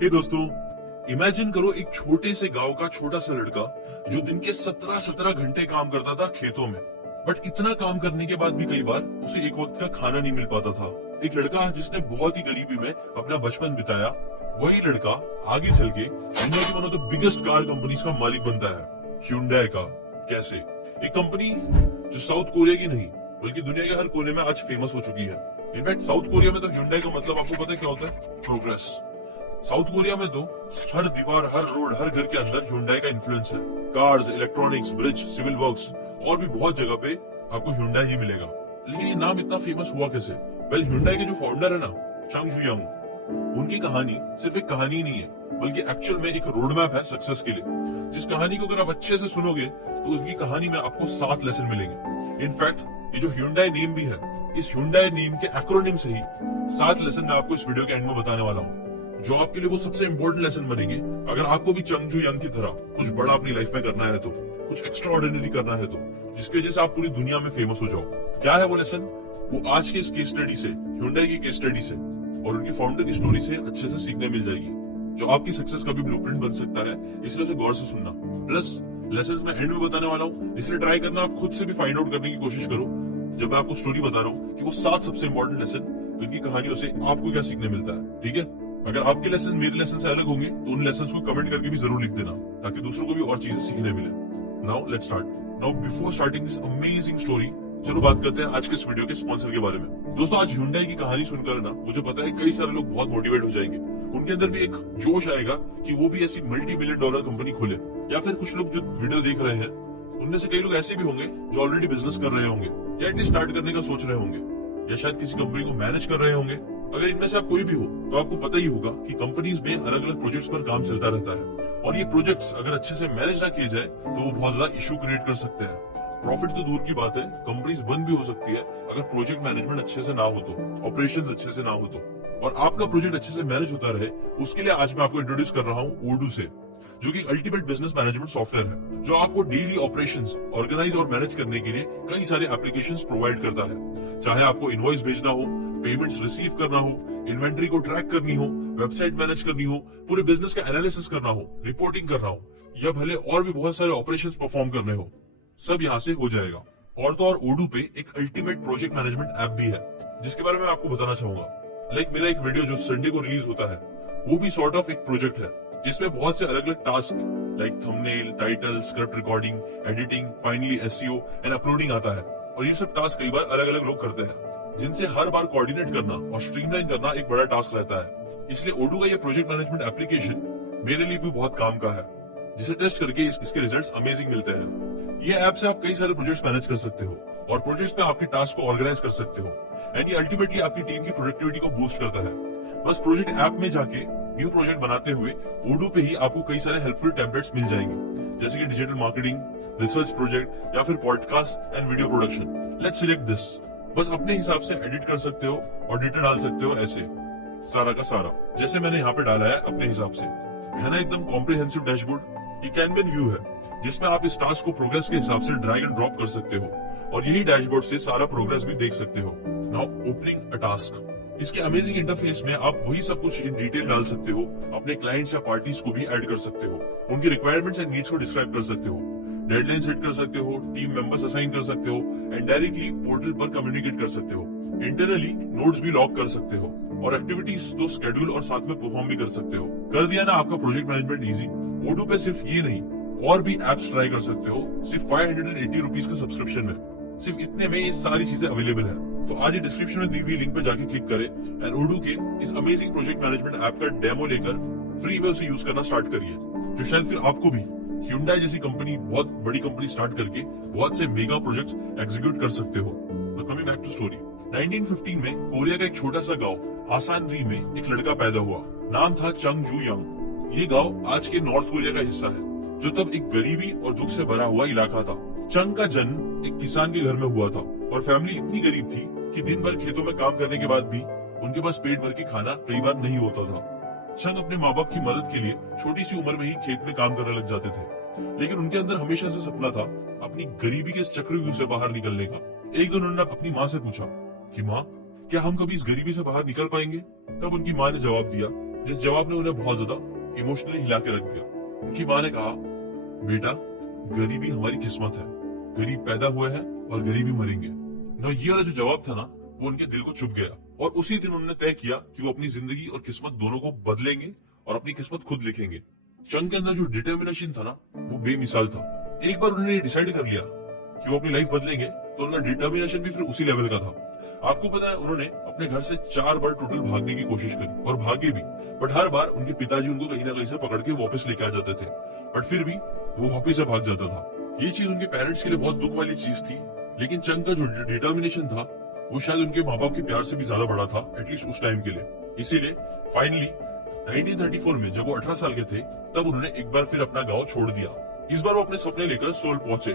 हे दोस्तों, इमेजिन करो एक छोटे से गांव का छोटा सा लड़का जो दिन के 17 घंटे काम करता था खेतों में। बट इतना काम करने के बाद भी कई बार उसे एक वक्त का खाना नहीं मिल पाता था। एक लड़का जिसने बहुत ही गरीबी में अपना बचपन बिताया, वही लड़का आगे चल के दुनिया की one of the biggest car companies का मालिक बनता है, ह्यूंडई का। कैसे? एक कंपनी जो साउथ कोरिया की नहीं बल्कि दुनिया के हर कोने में आज फेमस हो चुकी है। इनफैक्ट साउथ कोरिया में तो ह्यूंडई का मतलब आपको पता है क्या होता है? प्रोग्रेस। साउथ कोरिया में तो हर दीवार, हर रोड, हर घर के अंदर ह्यूंडई का इन्फ्लुएंस है। Cars, electronics, bridge, civil works और भी बहुत जगह पे आपको ह्यूंडई ही मिलेगा। लेकिन ये नाम इतना फेमस हुआ कैसे? वेल, ह्यूंडई के जो फाउंडर है ना, चंग जुयांग, उनकी कहानी सिर्फ एक कहानी ही नहीं है बल्कि एक्चुअल में एक रोड मैप है सक्सेस के लिए। जिस कहानी को अगर आप अच्छे से सुनोगे तो उसकी कहानी में आपको 7 लेसन मिलेंगे। इनफैक्ट ये जो ह्यूंडई नेम भी है, इस ह्यूंडई नेम के एक्रोनिम से ही 7 लेसन मैं आपको इस वीडियो के एंड में बताने वाला हूँ, जो आपके लिए वो सबसे इंपॉर्टेंट लेसन बनेंगे अगर आपको भी चंग जुयांग की तरह कुछ बड़ा अपनी लाइफ में करना है, तो कुछ एक्स्ट्रा ऑर्डिनरी करना है, तो जिसकी वजह से आप पूरी दुनिया में फेमस हो जाओ। क्या है वो लेसन? वो आज के इस केस स्टडी से, ह्यूंडई की केस स्टडी से और उनके फाउंडर की स्टोरी से अच्छे से सीखने मिल जाएगी, जो आपकी सक्सेस का भी ब्लूप्रिंट बन सकता है। इसलिए उसे गौर से सुनना। प्लस लेसन मैं एंड में बताने वाला हूँ, इसलिए ट्राई करना आप खुद से भी फाइंड आउट करने की कोशिश करो जब मैं आपको स्टोरी बता रहा हूँ कि वो 7 सबसे इंपॉर्टेंट लेसन, उनकी कहानियों से आपको क्या सीखने मिलता है। ठीक है? अगर आपके लेसन मेरे लेसन से अलग होंगे तो उन लेसन को कमेंट करके भी जरूर लिख देना, ताकि दूसरों को भी और चीजें सीखने मिले। Now let's start. Now before starting this amazing story, चलो बात करते हैं आज के इस वीडियो के स्पॉन्सर के बारे में। दोस्तों, आज ह्यूंडई की कहानी सुनकर ना मुझे पता है कई सारे लोग बहुत मोटिवेट हो जाएंगे। उनके अंदर भी एक जोश आएगा कि वो भी ऐसी $multi-billion कंपनी खोले। या फिर कुछ लोग जो वीडियो देख रहे हैं उनमें से कई लोग ऐसे भी होंगे जो ऑलरेडी बिजनेस कर रहे होंगे या एटलीस्ट स्टार्ट करने का सोच रहे होंगे, या शायद किसी कंपनी को मैनेज कर रहे होंगे। अगर इनमें से आप कोई भी हो तो आपको पता ही होगा कि कंपनीज में अलग अलग प्रोजेक्ट्स पर काम चलता रहता है, और ये प्रोजेक्ट्स अगर अच्छे से मैनेज ना किए जाए तो वो बहुत ज्यादा इशू क्रिएट कर सकते हैं। प्रॉफिट तो दूर की बात है, कंपनीज बंद भी हो सकती है अगर प्रोजेक्ट मैनेजमेंट अच्छे से ना हो तो, ऑपरेशंस अच्छे से ना हो तो। और आपका प्रोजेक्ट अच्छे से मैनेज होता रहे, उसके लिए आज मैं आपको इंट्रोड्यूस कर रहा हूँ ओडू से, जो कि अल्टीमेट बिजनेस मैनेजमेंट सॉफ्टवेयर है, जो आपको डेली ऑपरेशंस ऑर्गेनाइज और मैनेज करने के लिए कई सारे एप्लीकेशंस प्रोवाइड करता है। चाहे आपको इनवॉइस भेजना हो, पेमेंट्स रिसीव करना हो, इन्वेंट्री को ट्रैक करनी हो, वेबसाइट मैनेज करनी हो, पूरे बिजनेस का एनालिसिस करना हो, रिपोर्टिंग करना हो, या भले और भी बहुत सारे ऑपरेशंस परफॉर्म करने हो, सब यहाँ से हो जाएगा। और तो और ओडू पे एक अल्टीमेट प्रोजेक्ट मैनेजमेंट ऐप भी है, जिसके बारे में आपको बताना चाहूंगा। लाइक मेरा एक वीडियो जो संडे को रिलीज होता है, वो भी सॉर्ट ऑफ एक प्रोजेक्ट है, जिसमें बहुत से अलग अलग task like thumbnail, title, script recording, editing, finally SEO and uploading आता है। और ये सब टास्क कई बार अलग अलग लोग करते हैं, जिनसे हर बार कोऑर्डिनेट करना और स्ट्रीमलाइन करना एक बड़ा टास्क रहता है। इसलिए ओडू का ये प्रोजेक्ट मैनेजमेंट एप्लीकेशन मेरे लिए भी बहुत काम का है, जिसे टेस्ट करके इसके रिजल्ट्स अमेजिंग मिलते हैं। ये ऐप से आप कई सारे प्रोजेक्ट्स मैनेज कर सकते हो और प्रोजेक्ट्स में आपके टास्क को ऑर्गेनाइज कर सकते हो, एंड ये अल्टीमेटली आपकी टीम की प्रोडक्टिविटी को बूस्ट करता है। बस प्रोजेक्ट ऐप में जाके न्यू प्रोजेक्ट बनाते हुए ओडू पे ही आपको कई सारे हेल्पफुल टेम्पलेट्स मिल जाएंगे, जैसे कि डिजिटल मार्केटिंग, रिसर्च प्रोजेक्ट या फिर podcast and video production. Let's select this. बस अपने हिसाब से एडिट कर सकते हो और डेटा डाल सकते हो, ऐसे सारा का सारा जैसे मैंने यहाँ पे डाला है अपने हिसाब से। है ना एकदम कॉम्प्रिहेंसिव डैशबोर्ड। ये कैनवन व्यू है, जिसमें आप इस टास्क को प्रोग्रेस के हिसाब से ड्रैग एंड ड्रॉप कर सकते हो, और यही डैशबोर्ड से सारा प्रोग्रेस भी देख सकते हो। Now opening a task. इसके अमेजिंग इंटरफेस में आप वही सब कुछ इन डिटेल डाल सकते हो, अपने क्लाइंट्स या पार्टीज को भी ऐड कर सकते हो, उनकी रिक्वायरमेंट्स एंड नीड्स को डिस्क्राइब कर सकते हो, डेडलाइन सेट कर सकते हो, टीम मेंबर्स असाइन कर सकते हो, एंड डायरेक्टली पोर्टल पर कम्युनिकेट कर सकते हो। इंटरनली नोट्स भी लॉक कर सकते हो और एक्टिविटीज तो स्केड्यूल और साथ में परफॉर्म भी कर सकते हो। कर दिया ना आपका प्रोजेक्ट मैनेजमेंट इजी। ओडू पे सिर्फ ये नहीं, और भी एप्स ट्राई कर सकते हो, सिर्फ 580 रुपीज का सब्सक्रिप्शन में। सिर्फ इतने में ये सारी चीजें अवेलेबल है। तो आज ही डिस्क्रिप्शन में दी हुई लिंक पे जाके क्लिक करें एंड ओडू के इस अमेजिंग प्रोजेक्ट मैनेजमेंट ऐप का डेमो लेकर फ्री में उसे यूज करना स्टार्ट करिए, जो शायद फिर आपको भी ह्यूंडई जैसी कंपनी, बहुत बड़ी कंपनी स्टार्ट करके बहुत से मेगा प्रोजेक्ट्स एग्जीक्यूट कर सकते हो। Coming back to story. 1915 में कोरिया का एक छोटा सा गांव आसान री में एक लड़का पैदा हुआ। नाम था चंग जुयांग। ये गांव आज के नॉर्थ कोरिया का हिस्सा है, जो तब एक गरीबी और दुख से भरा हुआ इलाका था। चंग का जन्म एक किसान के घर में हुआ था, और फैमिली इतनी गरीब थी कि दिन भर खेतों में काम करने के बाद भी उनके पास पेट भर के खाना कई बार नहीं होता था। चंग अपने माँ बाप की मदद के लिए छोटी सी उम्र में ही खेत में काम करने लग जाते थे, लेकिन उनके अंदर हमेशा से सपना था अपनी गरीबी के इस चक्रव्यूह से बाहर निकलने का। एक दिन उन्होंने अपनी माँ से पूछा कि माँ, क्या हम कभी इस गरीबी से बाहर निकल पाएंगे? तब उनकी माँ ने जवाब दिया जिस जवाब ने उन्हें बहुत ज्यादा इमोशनली हिला के रख दिया। उनकी माँ ने कहा, बेटा, गरीबी हमारी किस्मत है, गरीब पैदा हुए हैं और गरीबी मरेंगे। ना ये वाला जो जवाब था ना, वो उनके दिल को चुभ गया और उसी दिन उन्होंने तय किया कि वो अपनी जिंदगी और किस्मत दोनों को बदलेंगे और अपनी किस्मत खुद लिखेंगे। चंग के अंदर जो डिटर्मिनेशन था ना, वो बेमिसाल था। एक बार उन्होंने डिसाइड कर लिया कि वो अपनी लाइफ बदलेंगे, तो उनका डिटर्मिनेशन भी फिर उसी लेवल का था। आपको पता है, उन्होंने अपने घर से 4 बार टोटल भागने की कोशिश करी और भागे भी, बट हर बार उनके पिताजी उनको कहीं ना कहीं से पकड़ के वापस लेके आ जाते थे, बट फिर भी वो वापस से भाग जाता था। ये चीज उनके पेरेंट्स के लिए बहुत दुख वाली चीज थी, लेकिन चंग का जो डिटर्मिनेशन था वो शायद उनके माँ बाप के प्यार से भी ज्यादा बड़ा था, एटलीस्ट उस टाइम के लिए। इसीलिए फाइनली 1934 में जब वो 18 साल के थे, तब उन्होंने एक बार फिर अपना गांव छोड़ दिया। इस बार वो अपने सपने लेकर सोल पहुंचे।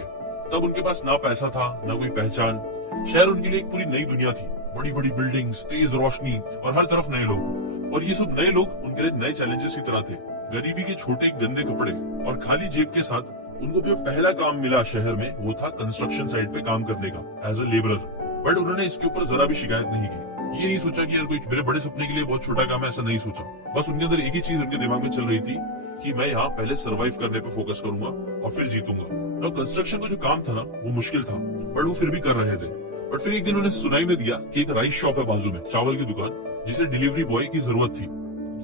तब उनके पास ना पैसा था, ना कोई पहचान। शहर उनके लिए एक पूरी नई दुनिया थी, बड़ी बड़ी बिल्डिंग्स, तेज रोशनी और हर तरफ नए लोग। और ये सब नए लोग उनके लिए नए चैलेंजेस की तरह थे। गरीबी के छोटे गंदे कपड़े और खाली जेब के साथ उनको जो पहला काम मिला शहर में, वो था कंस्ट्रक्शन साइट पे काम करने का एज अ लेबरर। बट उन्होंने इसके ऊपर जरा भी शिकायत नहीं की। ये नहीं सोचा कि यार कोई मेरे बड़े सपने के लिए बहुत छोटा काम है, ऐसा नहीं सोचा। बस उनके अंदर एक ही चीज उनके दिमाग में चल रही थी कि मैं यहाँ पहले सर्वाइव करने पे फोकस करूंगा और फिर जीतूंगा। तो कंस्ट्रक्शन का जो काम था ना, वो मुश्किल था, बट वो फिर भी कर रहे थे। बट फिर एक दिन उन्हें सुनाई में दिया कि एक राइस शॉप है बाजू में, चावल की दुकान, जिसे डिलीवरी बॉय की जरूरत थी।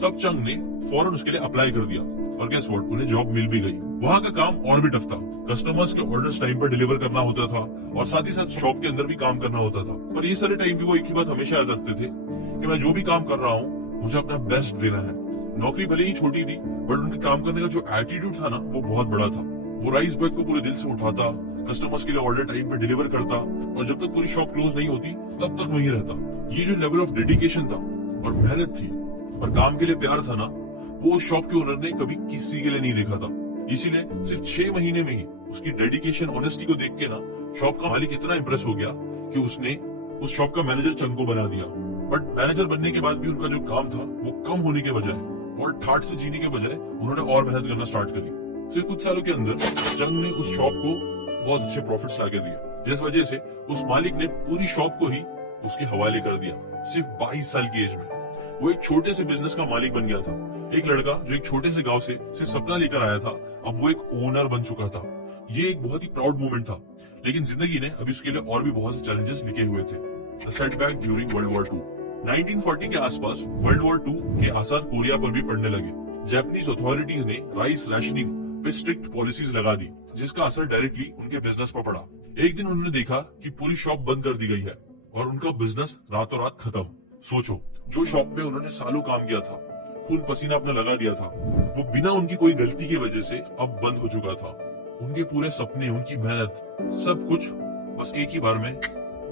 तब चंग ने फौरन उसके लिए अप्लाई कर दिया और गेस व्हाट, उन्हें जॉब मिल भी गई। वहाँ का काम और भी टफ था। कस्टमर्स के ऑर्डर्स टाइम पर डिलीवर करना होता था और साथ ही साथ शॉप के अंदर भी काम करना होता था। पर ये सारे टाइम भी वो एक ही बात हमेशा याद रखते थे कि मैं जो भी काम कर रहा हूँ, मुझे अपना बेस्ट देना है। नौकरी भले ही छोटी थी, बट उनके काम करने का जो एटीट्यूड था ना, वो बहुत बड़ा था। वो राइस बैग को पूरे दिल से उठाता, कस्टमर्स के लिए ऑर्डर टाइम पे डिलीवर करता और जब तक पूरी शॉप क्लोज नहीं होती तब तक वहीं रहता। ये जो लेवल ऑफ डेडिकेशन था और मेहनत थी और काम के लिए प्यार था ना, वो उस शॉप के ओनर ने कभी किसी के लिए नहीं देखा था। इसीलिए सिर्फ 6 महीने में ही उसकी डेडिकेशन, ऑनेस्टी को देख के ना, शॉप का मालिक इतना इंप्रेस हो गया कि उसने उस शॉप का मैनेजर चंग को बना दिया। बट मैनेजर बनने के बाद भी उनका जो काम था वो कम होने के बजाय और ठाठ से जीने के बजाय उन्होंने और मेहनत करना स्टार्ट करी। फिर कुछ सालों के अंदर चंग ने उस शॉप को बहुत अच्छे प्रॉफिट्स लाके दिए, जिस वजह से उस मालिक ने पूरी शॉप को ही उसके हवाले कर दिया। सिर्फ 22 साल की एज में वो एक छोटे से बिजनेस का मालिक बन गया था। एक लड़का जो एक छोटे से गांव से सिर्फ सपना लेकर आया था, अब वो एक ओनर बन चुका था। ये एक बहुत ही प्राउड मोमेंट था, लेकिन जिंदगी ने अभी उसके लिए और भी बहुत से चैलेंजेस लिखे हुए थे। The setback during world war 2। 1940 के आसपास वर्ल्ड वॉर 2 के आसार कोरिया पर भी पड़ने लगे। जापानीज अथॉरिटीज ने राइस राशनिंग पे स्ट्रिक्ट पॉलिसीज लगा दी, जिसका असर डायरेक्टली उनके बिजनेस पर पड़ा। एक दिन उन्होंने देखा कि पूरी शॉप बंद कर दी गई है और उनका बिजनेस रातों रात खत्म। सोचो, जो शॉप में उन्होंने सालों काम किया था, खून पसीना अपना लगा दिया था, वो बिना उनकी कोई गलती की वजह से अब बंद हो चुका था। उनके पूरे सपने, उनकी मेहनत, सब कुछ बस एक ही बार में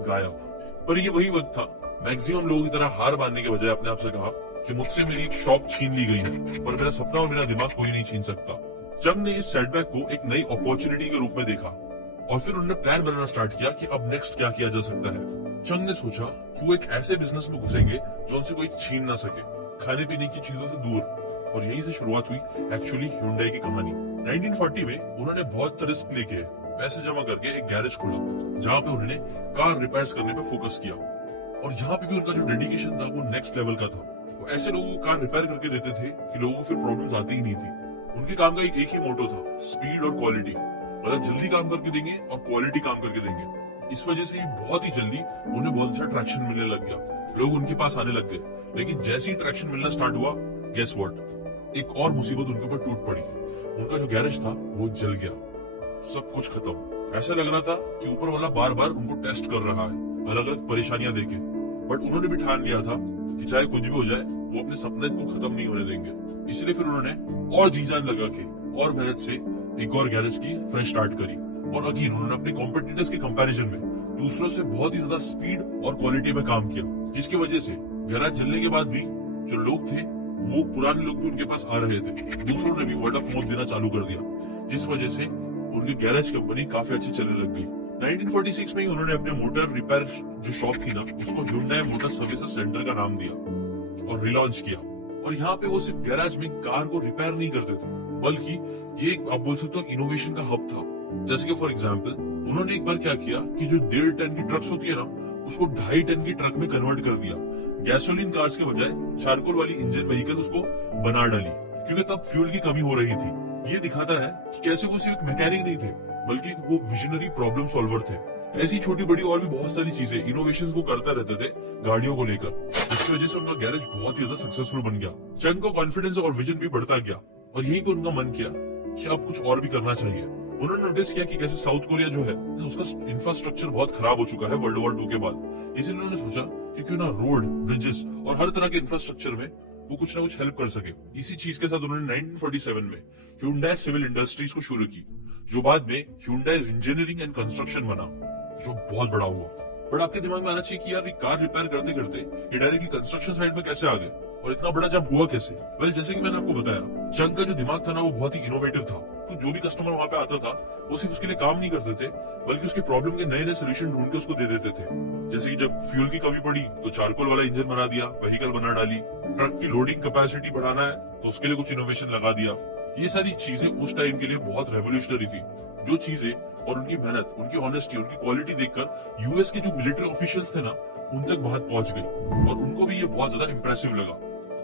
गायब। पर ये वही वक्त था, मैक्सिमम लोगों की तरह हार मानने के बजाय अपने आप से कहा कि मुझसे मेरी शॉप छीन ली गई है, पर मेरा सपना और मेरा दिमाग कोई नहीं छीन सकता। चंग ने इस सेटबैक को एक नई अपॉर्चुनिटी के रूप में देखा और फिर उन्होंने प्लान बनाना स्टार्ट किया कि अब नेक्स्ट क्या किया जा सकता है। चंग ने सोचा कि वो एक ऐसे बिजनेस में घुसेंगे जो उनसे कोई छीन ना सके, खाने पीने की चीजों से दूर। और यहीं से शुरुआत हुई एक्चुअली Hyundai की कहानी। 1940 में उन्होंने बहुत रिस्क लेके पैसे जमा करके एक गैरेज खोला, जहाँ पे उन्होंने कार रिपेयर्स करने पे फोकस किया। और यहाँ पे भी उनका जो डेडिकेशन था वो नेक्स्ट लेवल का था। वो ऐसे लोगों को कार रिपेयर करके देते थे कि लोगों को फिर प्रॉब्लम्स आती ही नहीं थी। उनके काम का एक ही मोटो था, स्पीड और क्वालिटी। मतलब जल्दी काम करके देंगे और क्वालिटी काम करके देंगे। इस वजह से बहुत ही जल्दी उन्हें बहुत अच्छा ट्रैक्शन मिलने लग गया, लोग उनके पास आने लग गए। लेकिन जैसे ही ट्रैक्शन मिलना स्टार्ट हुआ, गेस व्हाट, एक और मुसीबत उनके ऊपर टूट पड़ी। उनका जो गैरेज था वो जल गया, सब कुछ खत्म। ऐसा लग रहा था कि ऊपर वाला बार बार उनको टेस्ट कर रहा है, अलग अलग परेशानियां देके। बट उन्होंने भी ठान लिया था कि चाहे कुछ भी हो जाए, वो अपने सपने को खत्म नहीं होने देंगे। इसलिए फिर उन्होंने और जी जान लगा के और मेहनत से एक और गैरेज की फ्रेश स्टार्ट करी। और अगेन उन्होंने अपने कॉम्पिटिटर्स के कंपैरिजन में दूसरों से बहुत ही ज्यादा स्पीड और क्वालिटी में काम किया, जिसकी वजह से गैरेज जलने के बाद भी जो लोग थे, वो पुराने लोग भी उनके पास आ रहे थे। दूसरों ने भी वर्ड ऑफ माउथ देना चालू कर दिया, जिस वजह से उनकी गैरेज कंपनी काफी अच्छी चलने लग गई। 1946 में ही उन्होंने अपने मोटर रिपेयर जो शॉप थी ना, उसको Hyundai मोटर सर्विसेज सेंटर का नाम दिया और रिलॉन्च किया। और यहाँ पे वो सिर्फ गैराज में कार को रिपेयर नहीं करते थे, बल्कि ये एक आप बोल सकते हो इनोवेशन का हब था। जैसे कि फॉर एग्जांपल, उन्होंने एक बार क्या किया कि जो 1.5 टन की ट्रक्स होती है ना, उसको 2.5 टन की ट्रक में कन्वर्ट कर दिया, गैसोलीन कार्स के बजाय चारकोल वाली इंजन व्हीकल उसको बना डाली, क्योंकि तब फ्यूल की कमी हो रही थी। ये दिखाता है कि कैसे वो सिर्फ मैकेनिक नहीं थे, बल्कि वो विजनरी प्रॉब्लम सॉल्वर थे। ऐसी छोटी बड़ी और भी बहुत सारी चीजें, इनोवेशंस वो करता रहते थे गाड़ियों को लेकर, जिसकी वजह से उनका गैरेज बहुत ही ज्यादा सक्सेसफुल बन गया। चंग को कॉन्फिडेंस और विजन भी बढ़ता गया और यहीं पे उनका मन किया कि अब कुछ और भी करना चाहिए। उन्होंने नोटिस किया कि कैसे साउथ कोरिया जो है उसका इंफ्रास्ट्रक्चर बहुत खराब हो चुका है वर्ल्ड वॉर 2 के बाद। इसलिए उन्होंने सोचा कि क्यों ना रोड, ब्रिजेस और हर तरह के इंफ्रास्ट्रक्चर में वो कुछ ना कुछ हेल्प कर सके। इसी चीज के साथ उन्होंने 1947 में ह्यूंडई सिविल इंडस्ट्रीज को शुरू की, जो बाद में ह्यूंडई इंजीनियरिंग एंड कंस्ट्रक्शन बना, जो बहुत बड़ा हुआ। बट आपके दिमाग में आना चाहिए कि यार ये कार रिपेयर करते करते ये डायरेक्टली कंस्ट्रक्शन साइड में कैसे आ गए और इतना बड़ा जंप हुआ कैसे? वेल, जैसे कि मैंने आपको बताया, चंग का जो दिमाग था ना वो बहुत ही इनोवेटिव था। तो जो भी कस्टमर वहां पे आता था वो सिर्फ उसके लिए काम नहीं करते थे, बल्कि उसके प्रॉब्लम के नए नए सोल्यूशन ढूंढ के उसको दे देते थे। जैसे कि जब फ्यूल की कमी पड़ी तो चारकोल वाला इंजन बना दिया, व्हीकल बना डाली। ट्रक की लोडिंग कैपेसिटी बढ़ाना है तो उसके लिए कुछ इनोवेशन लगा दिया। ये सारी चीजें उस टाइम के लिए बहुत रेवोल्यूशनरी थी। जो चीजें और उनकी मेहनत, उनकी ऑनेस्टी, उनकी क्वालिटी देखकर यूएस के जो मिलिट्री ऑफिशियल्स थे ना उन तक बात पहुंच गई और उनको भी ये बहुत ज्यादा इंप्रेसिव लगा।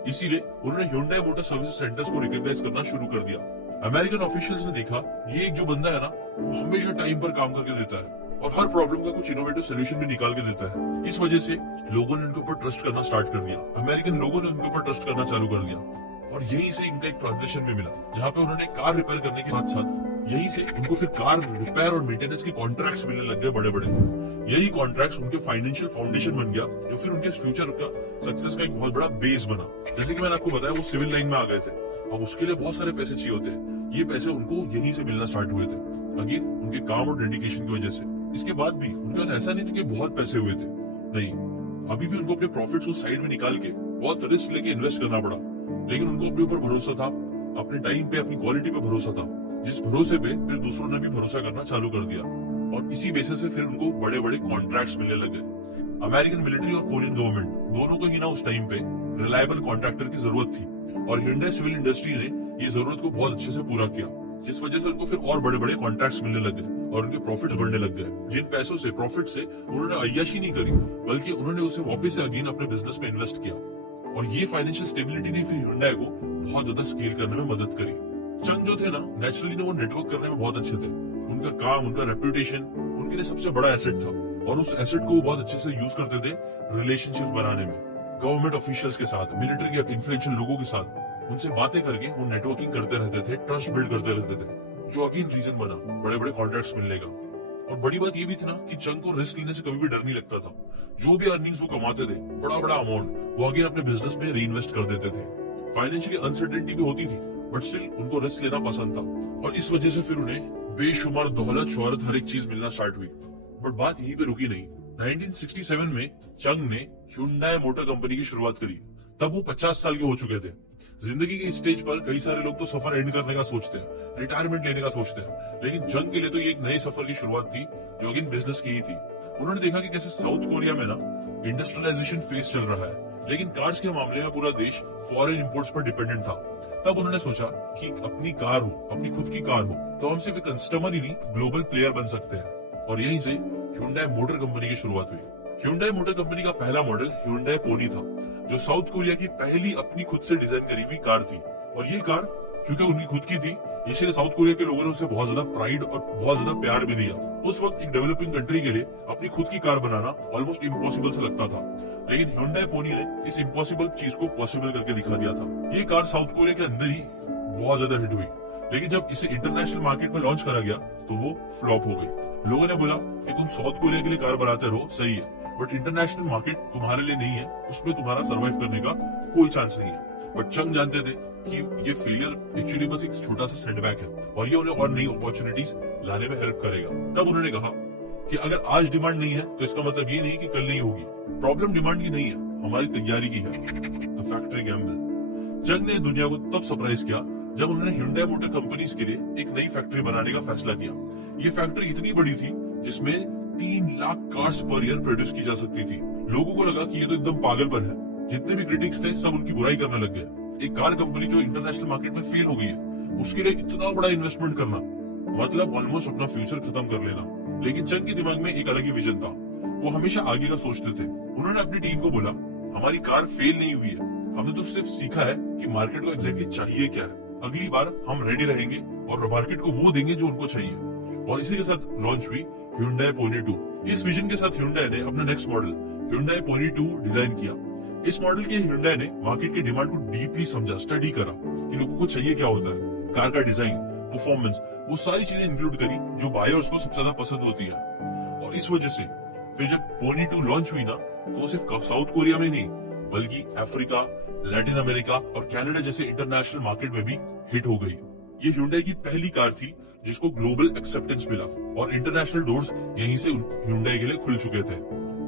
इसीलिए उन्होंने ह्यूंडई मोटर सर्विस सेंटर्स को रिकॉग्नाइज करना शुरू कर दिया। अमेरिकन ऑफिशियल्स ने देखा ये एक जो बंदा है ना वो हमेशा टाइम पर काम करके देता है और हर प्रॉब्लम का कुछ इनोवेटिव सोल्यूशन भी निकाल के देता है। इस वजह से लोगों ने उनके ऊपर ट्रस्ट करना स्टार्ट कर दिया। अमेरिकन लोगों ने उनके ऊपर ट्रस्ट करना चालू कर दिया और यहीं से इनका एक ट्रांजिशन भी मिला, जहाँ पे उन्होंने कार रिपेयर करने के साथ साथ यहीं से उनको फिर कार रिपेयर और मेंटेनेंस के कॉन्ट्रैक्ट्स मिलने लग गए बड़े बड़े। यही कॉन्ट्रैक्ट्स उनके फाइनेंशियल फाउंडेशन बन गया, जो फिर उनके फ्यूचर का सक्सेस का एक बहुत बड़ा बेस बना। जैसे कि मैंने आपको बताया वो सिविल लाइन में आ गए थे, अब उसके लिए बहुत सारे पैसे चाहिए होते हैं। ये पैसे उनको यहीं से मिलना स्टार्ट हुए थे, अगेन उनके काम और डेडिकेशन की वजह से। इसके बाद भी उनके पास ऐसा नहीं था कि बहुत पैसे हुए थे, नहीं, अभी भी उनको अपने प्रॉफिट्स को साइड में निकाल के बहुत रिस्क लेके इन्वेस्ट करना पड़ा। लेकिन उनको अपने ऊपर भरोसा था, अपने टाइम पे, अपनी क्वालिटी पे भरोसा था, जिस भरोसे पे फिर दूसरों ने भी भरोसा करना चालू कर दिया और इसी बेसिस से फिर उनको बड़े बड़े कॉन्ट्रैक्ट्स मिलने लगे। अमेरिकन मिलिट्री और कोरियन गवर्नमेंट दोनों को ही ना उस टाइम पे रिलायबल कॉन्ट्रैक्टर की जरूरत थी और ह्यूंडई सिविल इंडस्ट्री ने ये जरूरत को बहुत अच्छे से पूरा किया, जिस वजह से उनको फिर और बड़े बड़े कॉन्ट्रैक्ट्स मिलने लग गए और उनके प्रॉफिट्स बढ़ने लग गए। जिन पैसों से, प्रॉफिट से उन्होंने अय्याशी नहीं करी, बल्कि उन्होंने उसे वापस से अगेन अपने बिजनेस में इन्वेस्ट किया और ये फाइनेंशियल स्टेबिलिटी ने फिर ह्यूंडई को बहुत ज्यादा स्केल करने में मदद करी। चंग जो थे ना, नेचुरली वो नेटवर्क करने में बहुत अच्छे थे। उनका काम, उनका रेप्यूटेशन उनके लिए सबसे बड़ा एसेट था और उस एसेट को वो बहुत अच्छे से यूज करते थे रिलेशनशिप बनाने में। गवर्नमेंट ऑफिशियल्स के साथ, मिलिट्री के इन्फ्लुएंशियल लोगों के साथ उनसे बातें करके वो नेटवर्किंग करते रहते थे, ट्रस्ट बिल्ड करते रहते थे, जो अगेन रीजन बना बड़े बड़े कॉन्ट्रैक्ट्स मिलने का। और बड़ी बात ये भी थी ना कि चंग को रिस्क लेने से कभी भी डर नहीं लगता था। जो भी अर्निंग्स वो कमाते थे, बड़ा बड़ा अमाउंट वो अगेन अपने बिजनेस में री इन्वेस्ट कर देते थे। फाइनेंशियली अनसर्टेनिटी भी होती थी, बट स्टिल उनको रिस्क लेना पसंद था और इस वजह से फिर उन्हें बेशुमार दौलत, शोहरत, हर एक चीज मिलना स्टार्ट हुई। बट बात यहीं पे रुकी नहीं। 1967 में चंग ने ह्यूंडई मोटर कंपनी की शुरुआत करी। तब वो 50 साल के हो चुके थे। जिंदगी के स्टेज पर कई सारे लोग तो सफर एंड करने का सोचते हैं, रिटायरमेंट लेने का सोचते हैं, लेकिन चंग के लिए तो ये एक नए सफर की शुरुआत थी, जो अगेन बिजनेस की ही थी। उन्होंने देखा कि कैसे साउथ कोरिया में ना इंडस्ट्रियलाइजेशन फेज चल रहा है, लेकिन कार्स के मामले में पूरा देश फॉरेन इंपोर्ट्स पर डिपेंडेंट था। तब उन्होंने सोचा कि अपनी कार हो, अपनी खुद की कार हो, तो हम सिर्फ एक कस्टमर ही नहीं, ग्लोबल प्लेयर बन सकते हैं। और यहीं से ह्यूंडई मोटर कंपनी की शुरुआत हुई। ह्यूंडई मोटर कंपनी का पहला मॉडल ह्यूंडई पोनी था, जो साउथ कोरिया की पहली अपनी खुद से डिजाइन करी हुई कार थी। और ये कार क्योंकि उनकी खुद की थी, इसलिए साउथ कोरिया के लोगों ने उसे बहुत ज्यादा प्राइड और बहुत ज्यादा प्यार भी दिया। उस वक्त एक डेवलपिंग कंट्री के लिए अपनी खुद की कार बनाना ऑलमोस्ट इम्पॉसिबल सा लगता था, लेकिन ह्यूंडई पोनी ने इस इम्पॉसिबल चीज को पॉसिबल करके दिखा दिया था। ये कार साउथ कोरिया के अंदर ही बहुत ज्यादा हिट हुई, लेकिन जब इसे इंटरनेशनल मार्केट में लॉन्च करा गया तो वो फ्लॉप हो गई। लोगों ने बोला कि तुम साउथ कोरिया के लिए कार बनाते रहो, सही है, बट इंटरनेशनल मार्केट तुम्हारे लिए नहीं है, उसमें तुम्हारा सर्वाइव करने का कोई चांस नहीं है। बट चंग जानते थे कि ये फेलियर एक्चुअली बस एक छोटा सा सेटबैक है और ये उन्हें और नई अपॉर्चुनिटीज लाने में हेल्प करेगा। तब उन्होंने कहा कि अगर आज डिमांड नहीं है तो इसका मतलब ये नहीं कि कल नहीं होगी। प्रॉब्लम डिमांड की नहीं है, हमारी तैयारी की है। The factory Gamble. चंग ने दुनिया को तब सरप्राइज किया जब उन्होंने ह्यूंडई मोटर कंपनीज के लिए एक नई फैक्ट्री बनाने का फैसला किया। ये फैक्ट्री इतनी बड़ी थी जिसमें 3 lakh cars per year produce की जा सकती थी। लोगों को लगा कि ये तो एकदम पागलपन है। जितने भी क्रिटिक्स थे सब उनकी बुराई करने लग गए। एक कार कंपनी जो इंटरनेशनल मार्केट में फेल हो गई है, उसके लिए इतना बड़ा इन्वेस्टमेंट करना मतलब ऑलमोस्ट अपना फ्यूचर खत्म कर लेना। लेकिन चंग के दिमाग में एक अलग ही विजन था। वो हमेशा आगे का सोचते थे। उन्होंने अपनी टीम को बोला, हमारी कार फेल नहीं हुई है, हमने तो सिर्फ सीखा है कि मार्केट को एग्जैक्टली चाहिए क्या है। अगली बार हम रेडी रहेंगे और मार्केट को वो देंगे जो उनको चाहिए। और इसी के साथ लॉन्च हुई Hyundai Pony 2। इस विजन के साथ Hyundai ने अपना next model Hyundai Pony 2 design किया। इस मॉडल के Hyundai ने मार्केट की डिमांड को डीपली समझा, स्टडी करा कि लोगों को चाहिए क्या होता है, कार का डिजाइन, परफॉर्मेंस, वो सारी चीजें इंक्लूड करी जो बायर्स को सबसे ज्यादा पसंद होती है। और इस वजह से फिर जब Pony 2 लॉन्च हुई ना, तो वो सिर्फ साउथ कोरिया में नहीं बल्कि अफ्रीका, लैटिन अमेरिका और कनाडा जैसे इंटरनेशनल मार्केट में भी हिट हो गई। ये Hyundai की पहली कार थी जिसको ग्लोबल एक्सेप्टेंस मिला और इंटरनेशनल डोर्स यहीं से Hyundai के लिए खुल चुके थे।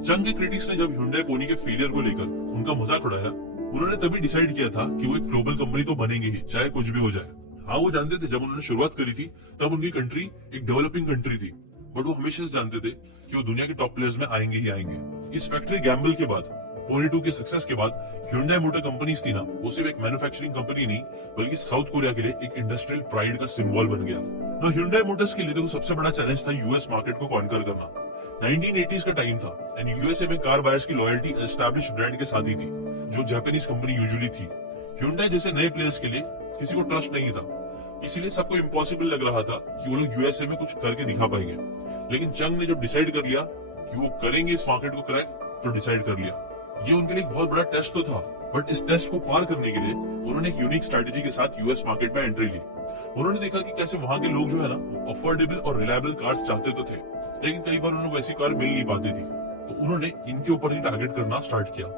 चंग के क्रिटिक्स ने जब Hyundai पोनी के फेलियर को लेकर उनका मजाक उड़ाया, उन्होंने तभी डिसाइड किया था कि वो एक ग्लोबल कंपनी तो बनेंगे ही, चाहे कुछ भी हो जाए। हाँ, वो जानते थे जब उन्होंने शुरुआत करी थी तब उनकी कंट्री एक डेवलपिंग कंट्री थी, बट वो हमेशा से जानते थे कि वो दुनिया के टॉप प्लेयर्स में आएंगे ही आएंगे। इस फैक्ट्री गैम्बल के बाद, पोनी 2 के सक्सेस के बाद Hyundai मोटर कंपनीज थी ना, वो सिर्फ एक मैन्युफैक्चरिंग कंपनी नहीं बल्कि साउथ कोरिया के लिए एक इंडस्ट्रियल प्राइड का सिंबल बन गया। तो Hyundai मोटर्स के लिए तो सबसे बड़ा चैलेंज था यूएस मार्केट को कॉन्कर करना। 1980s का टाइम था एंड यूएसए में कार बायर्स की लॉयल्टी एस्टैब्लिश ब्रांड के साथ ही थी, जो जापानीज कंपनी यूजुअली थी। Hyundai जैसे नए प्लेयर्स के लिए किसी को ट्रस्ट नहीं था, इसीलिए सबको इम्पॉसिबल लग रहा था कि वो लोग यूएसए में कुछ करके दिखा पाएंगे। लेकिन चंग ने जब डिसाइड कर लिया कि वो करेंगे इस मार्केट को क्रैक, तो डिसाइड कर लिया। ये उनके लिए एक बहुत बड़ा टेस्ट तो था, बट इस टेस्ट को पार करने के लिए उन्होंने एक यूनिक स्ट्रैटेजी के साथ यूएस मार्केट में एंट्री ली। उन्होंने देखा कि कैसे वहां के लोग जो है ना, अफोर्डेबल और रिलायबल कार्स चाहते तो थे, लेकिन कई बार उन्हें वैसी कार मिल नहीं पाती थी, तो उन्होंने इनके ऊपर ही टारगेट करना स्टार्ट किया।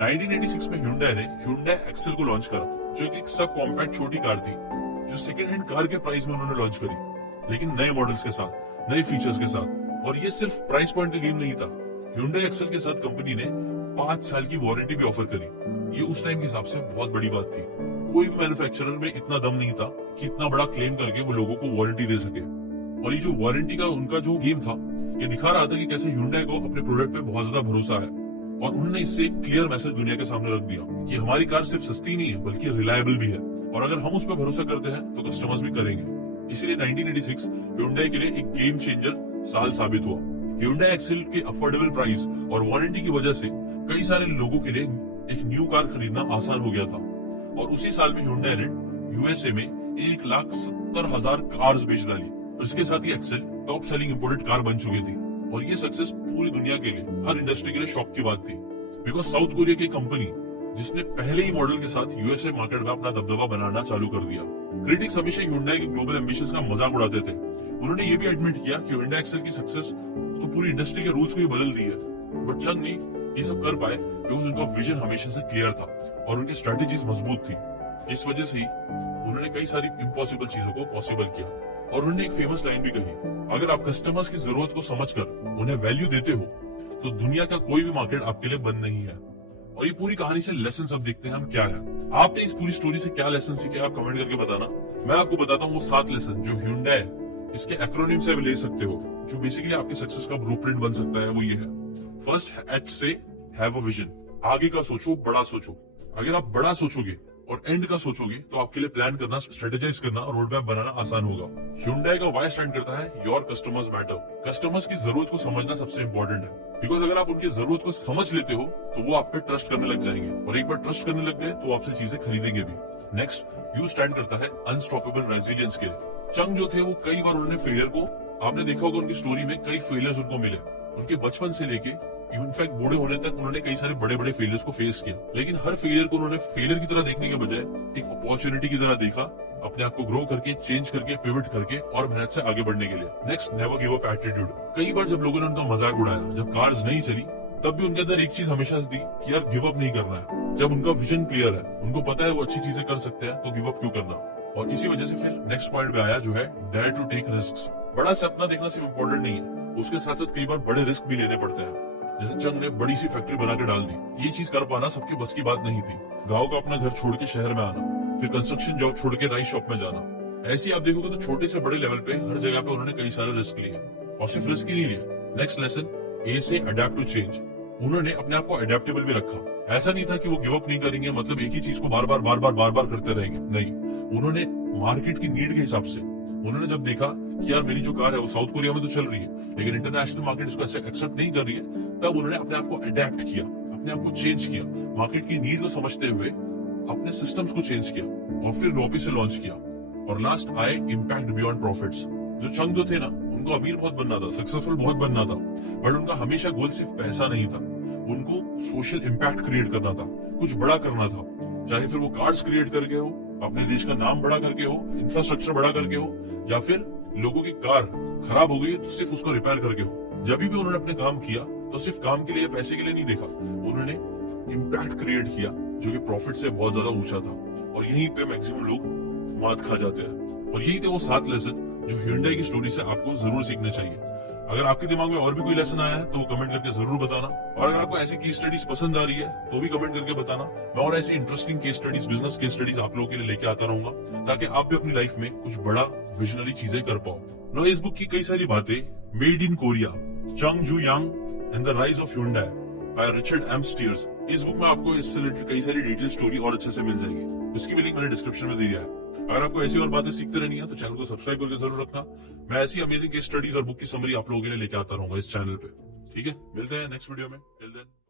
1986 में Hyundai ने Hyundai Excel को लॉन्च करा, जो एक सब कॉम्पैक्ट छोटी कार थी, जो सेकेंड हैंड कार के प्राइस में उन्होंने लॉन्च करी, लेकिन नए मॉडल्स के साथ, नए फीचर्स के साथ। और ये सिर्फ प्राइस पॉइंट का गेम नहीं था। Hyundai Excel के साथ कंपनी ने 5 साल की वारंटी भी ऑफर करी। ये उस टाइम के हिसाब से बहुत बड़ी बात थी। कोई भी मैन्युफैक्चरर में इतना दम नहीं था कि इतना बड़ा क्लेम करके वो लोगों को वारंटी दे सके। और ये जो वारंटी का उनका जो गेम था, ये दिखा रहा था कि कैसे Hyundai को अपने प्रोडक्ट पे बहुत ज्यादा भरोसा है। और उन्होंने इससे एक क्लियर मैसेज दुनिया के सामने रख दिया कि हमारी कार सिर्फ सस्ती नहीं है बल्कि रिलायबल भी है, और अगर हम उस पर भरोसा करते हैं तो कस्टमर्स भी करेंगे। इसीलिए 1986 Hyundai के लिए एक गेम चेंजर साल साबित हुआ। Hyundai Excel के अफोर्डेबल प्राइस और वारंटी की वजह से कई सारे लोगों के लिए एक न्यू कार खरीदना आसान हो गया था। और उसी साल में Hyundai ने यूएसए में 1,70,000 कार्स बेच डाली। इसके साथ ही Excel top selling imported car बन चुकी थी। और ये सक्सेस पूरी दुनिया के लिए, हर इंडस्ट्री के लिए शॉक की बात थी, बिकॉज साउथ कोरिया की कंपनी जिसने पहले ही मॉडल के साथ यूएसए मार्केट में अपना दबदबा बनाना चालू कर दिया। क्रिटिक्स हमेशा Hyundai के ग्लोबल एम्बिशंस का मजाक उड़ाते थे। उन्होंने ये भी एडमिट किया कि Hyundai Excel की सक्सेस तो पूरी इंडस्ट्री के रूल्स को ही बदल दी है, बट चंग ने ये सब कर पाए बिकॉज उनका विजन हमेशा से क्लियर था और उनकी स्ट्रेटेजीज मजबूत थी। इस वजह से ही उन्होंने कई सारी इम्पॉसिबल चीजों को पॉसिबल किया। और उन्होंने एक फेमस लाइन भी कही, अगर आप कस्टमर्स की जरूरत को समझकर उन्हें वैल्यू देते हो तो दुनिया का कोई भी मार्केट आपके लिए बंद नहीं है। और ये पूरी कहानी से लेसन अब देखते हैं हम क्या है। आपने इस पूरी स्टोरी से क्या लेसन सीखे, आप कमेंट करके बताना। मैं आपको बताता हूँ वो 7 लेसन जो Hyundai इसके एक्रोनिम से ले सकते हो, जो बेसिकली आपके सक्सेस का ब्लूप्रिंट बन सकता है। वो ये है, फर्स्ट H से हैव अ विजन, आगे का सोचो, बड़ा सोचो। अगर आप बड़ा सोचोगे और एंड का सोचोगे तो आपके लिए प्लान करना, स्ट्रेटेजाइज करना और रोड मैप बनाना आसान होगा। Hyundai का वाई स्टैंड करता है योर कस्टमर्स मैटर। कस्टमर्स की जरूरत को समझना सबसे इंपॉर्टेंट है, बिकॉज अगर आप उनकी जरूरत को समझ लेते हो तो वो आप पे ट्रस्ट करने लग जाएंगे, और एक बार ट्रस्ट करने लग गए तो आपसे चीजें खरीदेंगे भी। नेक्स्ट यू स्टैंड करता है अनस्टॉपेबल रेजिलियंस के लिए। चंग जो थे वो कई बार उन्होंने फेलियर को, आपने देखा होगा उनकी स्टोरी में कई फेलियर्स उनको मिले। उनके बचपन से लेके इनफैक्ट बूढ़े होने तक उन्होंने कई सारे बड़े बड़े फेलियर्स को फेस किया, लेकिन हर फेलियर को उन्होंने फेलियर की तरह देखने के बजाय एक अपॉर्चुनिटी की तरह देखा, अपने आप को ग्रो करके, चेंज करके, पिवट करके और मेहनत से आगे बढ़ने के लिए। Next, never give up attitude. कई बार जब लोगों ने उनका मजाक उड़ाया, जब कार्स नहीं चली, तब भी उनके अंदर एक चीज हमेशा थी कि यार गिव अप नहीं करना है। जब उनका विजन क्लियर है, उनको पता है वो अच्छी चीजें कर सकते हैं, तो गिव अप क्यों करना। और इसी वजह से फिर नेक्स्ट पॉइंट पे आया जो है डेयर टू टेक रिस्क। बड़ा सपना देखना सिर्फ इम्पोर्टेंट नहीं है, उसके साथ साथ कई बार बड़े रिस्क भी लेने पड़ते हैं। जैसे चंग ने बड़ी सी फैक्ट्री बना के डाल दी, ये चीज कर पाना सबके बस की बात नहीं थी। गांव का अपना घर छोड़ के शहर में आना, फिर कंस्ट्रक्शन जॉब छोड़ के राइस शॉप में जाना, ऐसी आप देखोगे तो छोटे से बड़े लेवल पे हर जगह पे उन्होंने कई सारे रिस्क लिए, और सिर्फ रिस्क ही नहीं लिया। नेक्स्ट लेसन, ए से अडेप्ट टू चेंज। उन्होंने अपने आप को अडेप्टेबल भी रखा। ऐसा नहीं था कि वो गिव अप नहीं करेंगे, मतलब एक ही चीज को बार बार करते रहेंगे, नहीं। उन्होंने मार्केट की नीड के हिसाब से, उन्होंने जब देखा कि यार मेरी जो कार है वो साउथ कोरिया में तो चल रही है, लेकिन इंटरनेशनल मार्केट इसको एक्सेप्ट नहीं कर रही है, तब उन्होंने अपने आप को अडेप्ट किया, अपने आप को चेंज किया, मार्केट की नीड को समझते हुए अपने सिस्टम्स को चेंज किया और फिर वापिस से लॉन्च किया। और लास्ट आए इम्पैक्ट बियॉन्ड प्रॉफिट्स। जो चंग जो थे ना, उनको अमीर बहुत बनना था, सक्सेसफुल बहुत बनना था, बट उनका हमेशा गोल सिर्फ पैसा नहीं था, उनको सोशल इम्पैक्ट क्रिएट करना था, कुछ बड़ा करना था। चाहे फिर वो कार्ड्स क्रिएट करके हो, अपने देश का नाम बड़ा करके हो, इंफ्रास्ट्रक्चर बड़ा करके हो, या फिर लोगों की कार खराब हो गई तो सिर्फ उसको रिपेयर करके हो। जब भी उन्होंने अपने काम किया तो सिर्फ काम के लिए, पैसे के लिए नहीं देखा, उन्होंने इम्पैक्ट क्रिएट किया जो कि प्रॉफिट से बहुत ज्यादा ऊंचा था। और यहीं पे मैक्सिमम लोग मात खा जाते हैं। और यही थे वो 7 लेसन जो Hyundai की स्टोरी से आपको जरूर सीखने चाहिए। अगर आपके दिमाग में और भी कोई लेसन आया है तो वो कमेंट करके जरूर बताना। और अगर आपको ऐसी केस स्टडीज पसंद आ रही है तो भी कमेंट करके बताना। मैं और ऐसी interesting case studies, business case studies आप लोगों के लिए लेके आता रहूंगा, ताकि आप भी अपनी लाइफ में कुछ बड़ा विजनरी चीजें कर पाओ। नो, इस बुक की कई सारी बातें made in Korea, Chung Ju Yung and the rise of Hyundai by Richard M Steers. इस बुक में आपको इससे रिलेटेड कई सारी डिटेल स्टोरी और अच्छे से मिल जाएगी। इसकी भी लिंक मैंने डिस्क्रिप्शन में दिया है। अगर आपको ऐसी और बातें सीखते रहनी है तो चैनल को सब्सक्राइब करके जरूर रखना। मैं ऐसी अमेजिंग केस स्टडीज और बुक की समरी आप लोगों के लिए लेके आता रहूंगा इस चैनल पे। ठीक है, मिलते हैं नेक्स्ट वीडियो में। Till then.